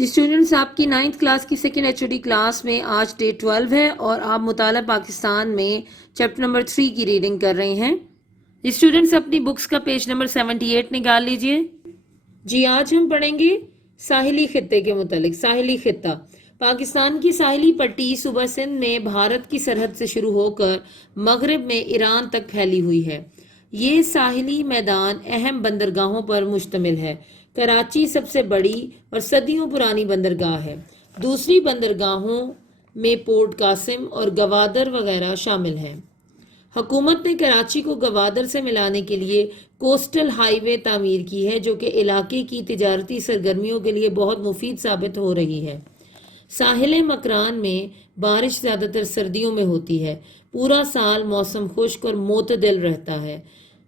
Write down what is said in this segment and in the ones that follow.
جی students, آپ کی 9th class کی سیکنڈ HOD کلاس میں آج ڈے 12 ہے اور آپ مطالعہ پاکستان میں چیپٹر نمبر 3 کی ریڈنگ کر رہے ہیں۔ جی اسٹوڈنٹس، اپنی بکس کا پیج نمبر 78 نکال لیجئے۔ جی آج ہم پڑھیں گے ساحلی خطے کے متعلق۔ ساحلی خطہ پاکستان کی ساحلی پٹی صوبہ سندھ میں بھارت کی سرحد سے شروع ہو کر مغرب میں ایران تک پھیلی ہوئی ہے۔ یہ ساحلی میدان اہم بندرگاہوں پر مشتمل ہے۔ کراچی سب سے بڑی اور صدیوں پرانی بندرگاہ ہے۔ دوسری بندرگاہوں میں پورٹ قاسم اور گوادر وغیرہ شامل ہیں۔ حکومت نے کراچی کو گوادر سے ملانے کے لیے کوسٹل ہائی وے تعمیر کی ہے، جو کہ علاقے کی تجارتی سرگرمیوں کے لیے بہت مفید ثابت ہو رہی ہے۔ ساحل مکران میں بارش زیادہ تر سردیوں میں ہوتی ہے۔ پورا سال موسم خشک اور معتدل رہتا ہے۔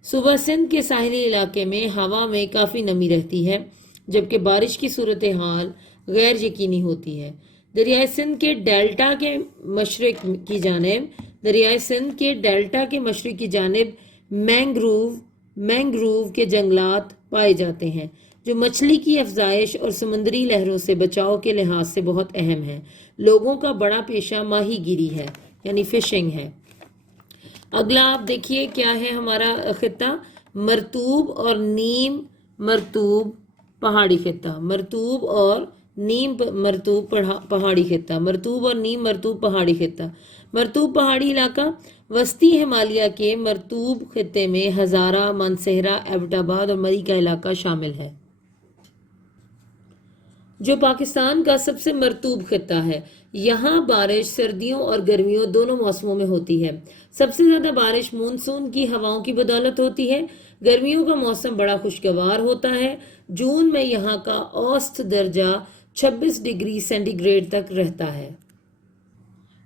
صوبہ سندھ کے ساحلی علاقے میں ہوا میں کافی نمی رہتی ہے، جبکہ بارش کی صورتحال غیر یقینی ہوتی ہے۔ دریائے سندھ کے ڈیلٹا کے مشرق کی جانب مینگروو کے جنگلات پائے جاتے ہیں، جو مچھلی کی افزائش اور سمندری لہروں سے بچاؤ کے لحاظ سے بہت اہم ہیں۔ لوگوں کا بڑا پیشہ ماہی گیری ہے، یعنی فشنگ ہے۔ اگلا آپ دیکھیے کیا ہے ہمارا خطہ، مرطوب اور نیم مرطوب پہاڑی خطہ۔ مرطوب اور نیم مرطوب پہاڑی خطہ۔ مرطوب اور نیم مرطوب پہاڑی خطہ۔ مرطوب پہاڑی علاقہ وسطی ہمالیہ کے مرطوب خطے میں ہزارہ، مانسہرہ، ایبٹ آباد اور مری کا علاقہ شامل ہے، جو پاکستان کا سب سے مرطوب خطہ ہے۔ یہاں بارش سردیوں اور گرمیوں دونوں موسموں میں ہوتی ہے۔ سب سے زیادہ بارش مونسون کی ہواؤں کی بدولت ہوتی ہے۔ گرمیوں کا موسم بڑا خوشگوار ہوتا ہے۔ جون میں یہاں کا اوسط درجہ 26 ڈگری سینٹی گریڈ تک رہتا ہے۔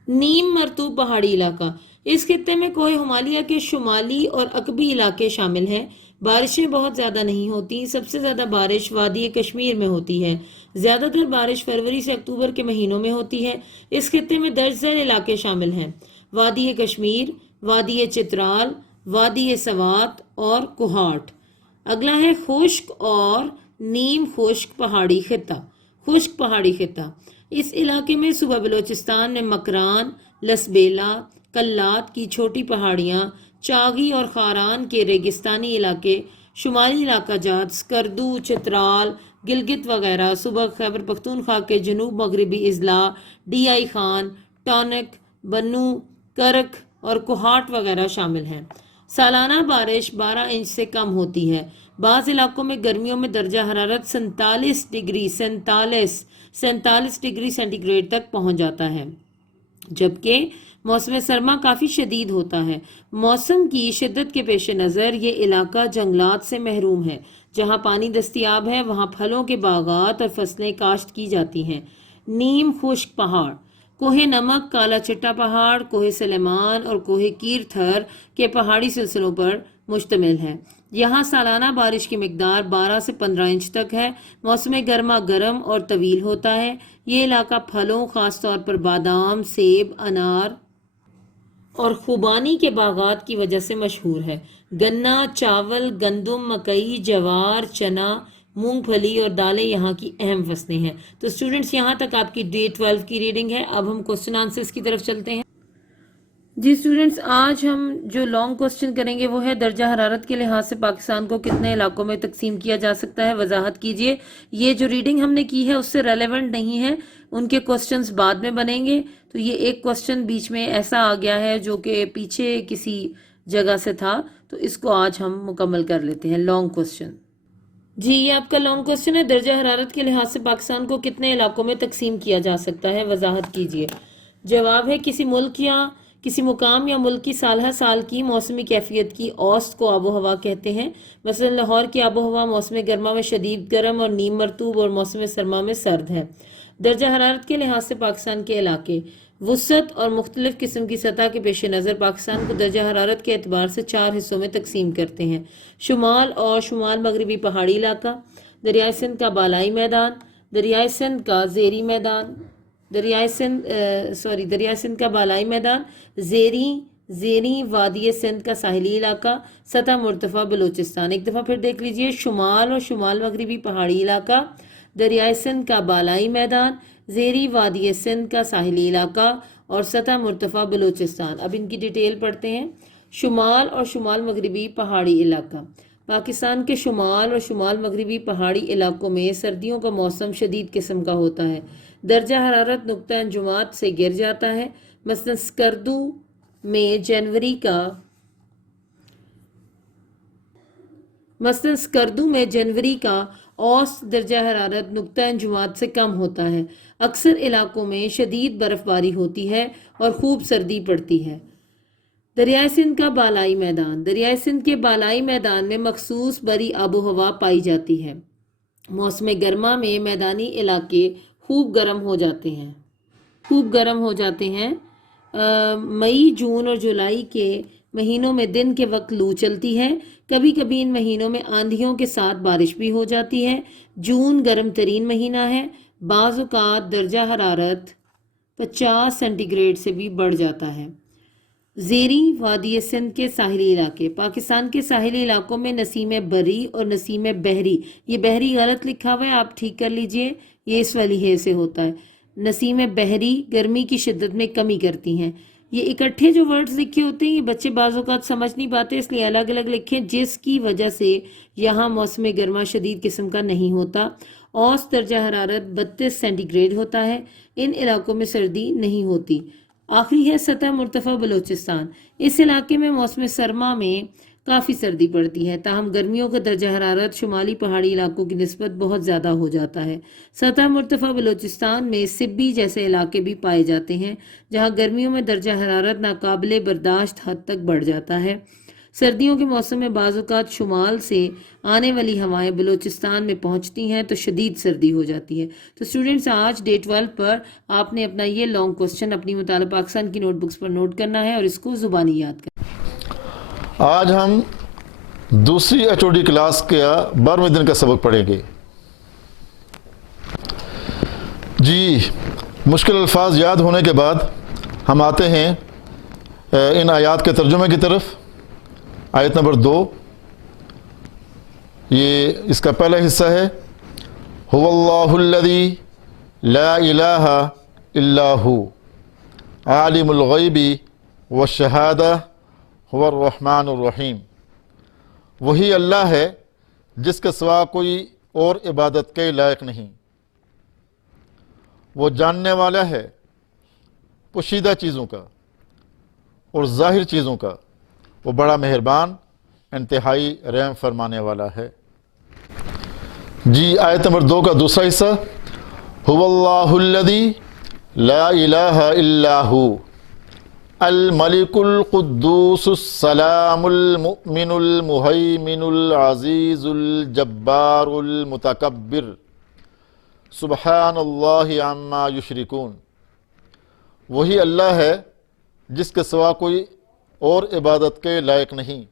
نیم مرطوب پہاڑی علاقہ، اس خطے میں کوہ ہمالیہ کے شمالی اور عقبی علاقے شامل ہیں۔ بارشیں بہت زیادہ نہیں ہوتی۔ سب سے زیادہ بارش وادی کشمیر میں ہوتی ہے۔ زیادہ تر بارش فروری سے اکتوبر کے مہینوں میں ہوتی ہے۔ اس خطے میں درج ذیل علاقے شامل ہیں: وادی کشمیر، وادی چترال، وادی سوات اور کوہاٹ۔ اگلا ہے خشک اور نیم خشک پہاڑی خطہ۔ خشک پہاڑی خطہ، اس علاقے میں صوبہ بلوچستان میں مکران، لسبیلا، کلات کی چھوٹی پہاڑیاں، چاغی اور خاران کے ریگستانی علاقے، شمالی علاقہ جات، سکردو، چترال، گلگت وغیرہ، صوبہ خیبر پختونخوا کے جنوب مغربی اضلاع، ڈی آئی خان، ٹونک، بنو، کرک اور کوہاٹ وغیرہ شامل ہیں۔ سالانہ بارش 12 انچ سے کم ہوتی ہے۔ بعض علاقوں میں گرمیوں میں درجہ حرارت 47 ڈگری سینٹی گریڈ تک پہنچ جاتا ہے، جبکہ موسم سرما کافی شدید ہوتا ہے۔ موسم کی شدت کے پیش نظر یہ علاقہ جنگلات سے محروم ہے۔ جہاں پانی دستیاب ہے وہاں پھلوں کے باغات اور فصلیں کاشت کی جاتی ہیں۔ نیم خشک پہاڑ، کوہ نمک، کالا چٹا پہاڑ، کوہ سلیمان اور کوہ کیرتھر کے پہاڑی سلسلوں پر مشتمل ہے۔ یہاں سالانہ بارش کی مقدار 12 سے 15 انچ تک ہے۔ موسم گرما گرم اور طویل ہوتا ہے۔ یہ علاقہ پھلوں، خاص طور پر بادام، سیب، انار اور خوبانی کے باغات کی وجہ سے مشہور ہے۔ گنا، چاول، گندم، مکئی، جوار، چنا، مونگ پھلی اور دالیں یہاں کی اہم فصلیں ہیں۔ تو اسٹوڈنٹس، یہاں تک آپ کی ڈے 12 کی ریڈنگ ہے۔ اب ہم کوسچن آنسرز کی طرف چلتے ہیں۔ جی اسٹوڈنٹس، آج ہم جو لانگ کوسچن کریں گے وہ ہے درجہ حرارت کے لحاظ سے پاکستان کو کتنے علاقوں میں تقسیم کیا جا سکتا ہے، وضاحت کیجئے۔ یہ جو ریڈنگ ہم نے کی ہے اس سے ریلیونٹ نہیں ہے، ان کے کوسچنز بعد میں بنیں گے۔ تو یہ ایک کوسچن بیچ میں ایسا آ گیا ہے جو کہ پیچھے کسی جگہ سے تھا، تو اس کو آج ہم مکمل کر لیتے ہیں۔ لانگ کوسچن، جی یہ آپ کا لانگ کوسچن ہے، درجہ حرارت کے لحاظ سے پاکستان کو کتنے علاقوں میں تقسیم کیا جا سکتا ہے، وضاحت کیجئے۔ جواب ہے کسی ملک یا کسی مقام یا ملک کی سالہ سال کی موسمی کیفیت کی اوسط کو آب و ہوا کہتے ہیں۔ مثلا لاہور کی آب و ہوا موسم گرما میں شدید گرم اور نیم مرطوب اور موسم سرما میں سرد ہے۔ درجہ حرارت کے لحاظ سے پاکستان کے علاقے، وسعت اور مختلف قسم کی سطح کے پیش نظر پاکستان کو درجہ حرارت کے اعتبار سے 4 حصوں میں تقسیم کرتے ہیں: شمال اور شمال مغربی پہاڑی علاقہ، دریائے سندھ کا بالائی میدان، دریائے سندھ کا زیریں میدان، دریائے سندھ کا بالائی میدان، زیریں وادی سندھ کا ساحلی علاقہ، سطح مرتفع بلوچستان۔ ایک دفعہ پھر دیکھ لیجئے: شمال اور شمال مغربی پہاڑی علاقہ، دریائے سندھ کا بالائی میدان، زیریں وادی سندھ کا ساحلی علاقہ اور سطح مرتفع بلوچستان۔ اب ان کی ڈیٹیل پڑھتے ہیں۔ شمال اور شمال مغربی پہاڑی علاقہ۔ پاکستان کے شمال اور شمال مغربی پہاڑی علاقوں میں سردیوں کا موسم شدید قسم کا ہوتا ہے۔ درجہ حرارت نقطہ انجماد سے گر جاتا ہے۔ مثلاً سکردو میں جنوری کا اوسط درجہ حرارت نقطہ انجماد سے کم ہوتا ہے۔ اکثر علاقوں میں شدید برف باری ہوتی ہے اور خوب سردی پڑتی ہے۔ دریائے سندھ کا بالائی میدان۔ دریائے سندھ کے بالائی میدان میں مخصوص بری آب و ہوا پائی جاتی ہے۔ موسم گرما میں میدانی علاقے خوب گرم ہو جاتے ہیں۔ مئی، جون اور جولائی کے مہینوں میں دن کے وقت لو چلتی ہے۔ کبھی کبھی ان مہینوں میں آندھیوں کے ساتھ بارش بھی ہو جاتی ہے۔ جون گرم ترین مہینہ ہے۔ بعض اوقات درجہ حرارت 50 سینٹی گریڈ سے بھی بڑھ جاتا ہے۔ زیریں وادی سندھ کے ساحلی علاقے۔ پاکستان کے ساحلی علاقوں میں نسیم بری اور نسیم بحری، یہ بحری غلط لکھا ہوا ہے، آپ ٹھیک کر لیجئے، یہ اس والی ہے سے ہوتا ہے۔ نسیم بحری گرمی کی شدت میں کمی کرتی ہیں۔ یہ اکٹھے جو ورڈز لکھے ہوتے ہیں یہ بچے بعض اوقات سمجھ نہیں پاتے، اس لیے الگ الگ لکھیں، جس کی وجہ سے یہاں موسم گرما شدید قسم کا نہیں ہوتا۔ اوسط درجہ حرارت 32 سینٹی گریڈ ہوتا ہے۔ ان علاقوں میں سردی نہیں ہوتی۔ آخری ہے سطح مرتفع بلوچستان۔ اس علاقے میں موسم سرما میں کافی سردی پڑتی ہے، تاہم گرمیوں کا درجہ حرارت شمالی پہاڑی علاقوں کی نسبت بہت زیادہ ہو جاتا ہے۔ سطح مرتفع بلوچستان میں سبی جیسے علاقے بھی پائے جاتے ہیں، جہاں گرمیوں میں درجہ حرارت ناقابل برداشت حد تک بڑھ جاتا ہے۔ سردیوں کے موسم میں بعض اوقات شمال سے آنے والی ہوائیں بلوچستان میں پہنچتی ہیں تو شدید سردی ہو جاتی ہے۔ تو اسٹوڈنٹس، آج ڈے 12 پر آپ نے اپنا یہ لانگ کوسچن اپنی مطالعہ پاکستان کی نوٹ بکس پر نوٹ کرنا ہے اور اس کو زبانی یاد کرنا ہے۔ آج ہم دوسری HOD کلاس کا 12ویں دن کا سبق پڑھیں گے۔ جی، مشکل الفاظ یاد ہونے کے بعد ہم آتے ہیں ان آیات کے ترجمے کی طرف۔ آیت نمبر 2، یہ اس کا پہلا حصہ ہے۔ هو اللہ الذی لا الہ الا ہو عالم الغیب والشہادہ هو الرحمن الرحیم۔ وہی اللہ ہے جس کے سوا کوئی اور عبادت کے لائق نہیں، وہ جاننے والا ہے پوشیدہ چیزوں کا اور ظاہر چیزوں کا، وہ بڑا مہربان انتہائی رحم فرمانے والا ہے۔ جی، آیت نمبر 2 کا دوسرا حصہ، هو اللہ الذی لا الہ الا ہو الملک القدوس السلام المؤمن المہیمن العزیز الجبار المتکبر سبحان اللہ عما یشرکون۔ وہی اللہ ہے جس کے سوا کوئی اور عبادت کے لائق نہیں،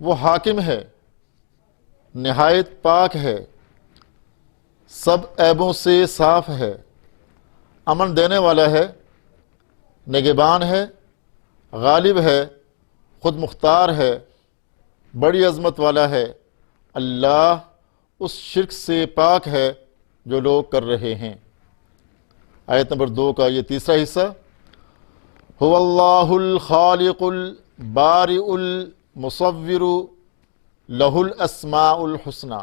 وہ حاکم ہے، نہایت پاک ہے، سب عیبوں سے صاف ہے، امن دینے والا ہے، نگہبان ہے، غالب ہے، خود مختار ہے، بڑی عظمت والا ہے۔ اللہ اس شرک سے پاک ہے جو لوگ کر رہے ہیں۔ آیت نمبر 2 کا یہ تیسرا حصہ، هو اللہ الخالق البارئ المصور لہ الاسماء الحسنى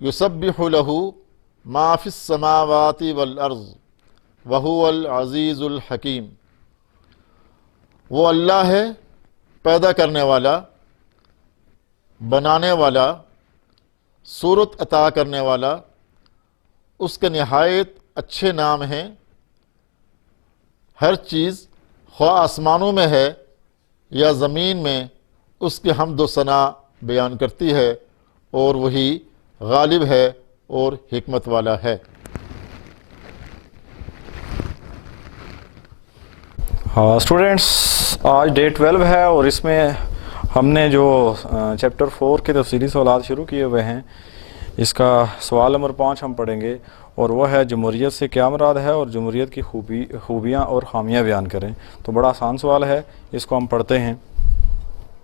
یسبح لہ ما فی السماوات والارض وہو العزیز الحکیم۔ وہ اللہ ہے پیدا کرنے والا، بنانے والا، صورت عطا کرنے والا، اس کے نہایت اچھے نام ہیں۔ ہر چیز خواہ آسمانوں میں ہے یا زمین میں اس کی حمد و ثنا بیان کرتی ہے، اور وہی غالب ہے اور حکمت والا ہے۔ اسٹوڈینٹس، آج ڈے 12 ہے اور اس میں ہم نے جو چیپٹر 4 کے تفصیلی سوالات شروع کیے ہوئے ہیں، اس کا سوال نمبر 5 ہم پڑھیں گے، اور وہ ہے جمہوریت سے کیا مراد ہے اور جمہوریت کی خوبیاں اور خامیاں بیان کریں۔ تو بڑا آسان سوال ہے، اس کو ہم پڑھتے ہیں۔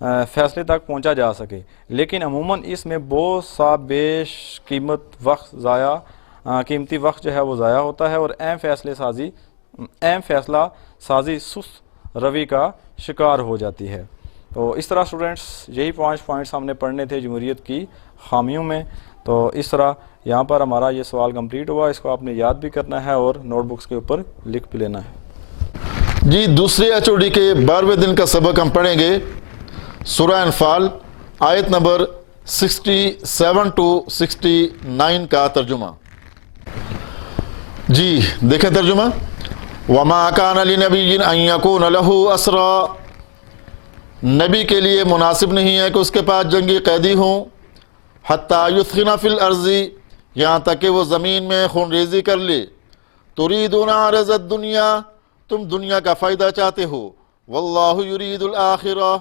فیصلے تک پہنچا جا سکے، لیکن عموماً اس میں بہت سا بیش قیمتی وقت جو ہے وہ ضائع ہوتا ہے، اور اہم فیصلہ سازی سست روی کا شکار ہو جاتی ہے۔ تو اس طرح اسٹوڈنٹس یہی 5 پوائنٹس ہم نے پڑھنے تھے جمہوریت کی خامیوں میں۔ تو اس طرح یہاں پر ہمارا یہ سوال کمپلیٹ ہوا، اس کو آپ نے یاد بھی کرنا ہے اور نوٹ بکس کے اوپر لکھ بھی لینا ہے۔ جی دوسرے HOD کے 12ویں دن کا سبق ہم پڑھیں گے سورہ انفال آیت نمبر 67 to 69 کا ترجمہ۔ جی دیکھیں ترجمہ، وَمَا كَانَ لِنَبِيٍّ أَن يَكُونَ لَهُ أَسْرَىٰ، نبی کے لیے مناسب نہیں ہے کہ اس کے پاس جنگی قیدی ہوں، حَتَّىٰ يُثْخِنَ فِي الْأَرْضِ، یہاں تک کہ وہ زمین میں خون ریزی کر لے، تُرِيدُونَ عَرَضَ الدُّنْيَا، تم دنیا کا فائدہ چاہتے ہو، وَاللَّهُ يُرِيدُ الْآخِرَةَ،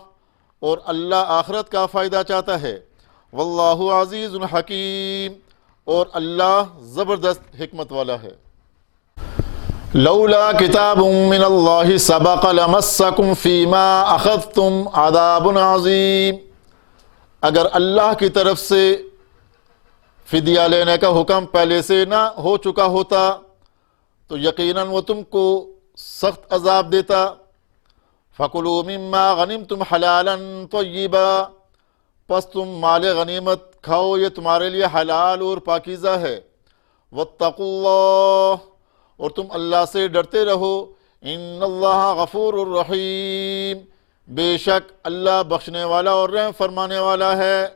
اور اللہ آخرت کا فائدہ چاہتا ہے، وَاللَّهُ عَزِيزٌ حَكِيمٌ، اور اللہ زبردست حکمت والا ہے۔ لولا کتاب من اللہ سبق لمسکم فیما اخذتم عذاب عظیم، اگر اللہ کی طرف سے فدیہ لینے کا حکم پہلے سے نہ ہو چکا ہوتا تو یقیناً وہ تم کو سخت عذاب دیتا۔ فَكُلُوا مِمَّا غَنِمْتُمْ حَلَالًا طَيِّبًا، پس تم مال غنیمت کھاؤ، یہ تمہارے لیے حلال اور پاکیزہ ہے۔ وَاتَّقُوا اللَّهَ، اور تم اللہ سے ڈرتے رہو، ان اللہ غفور الرحیم، بے شک اللہ بخشنے والا اور رحم فرمانے والا ہے۔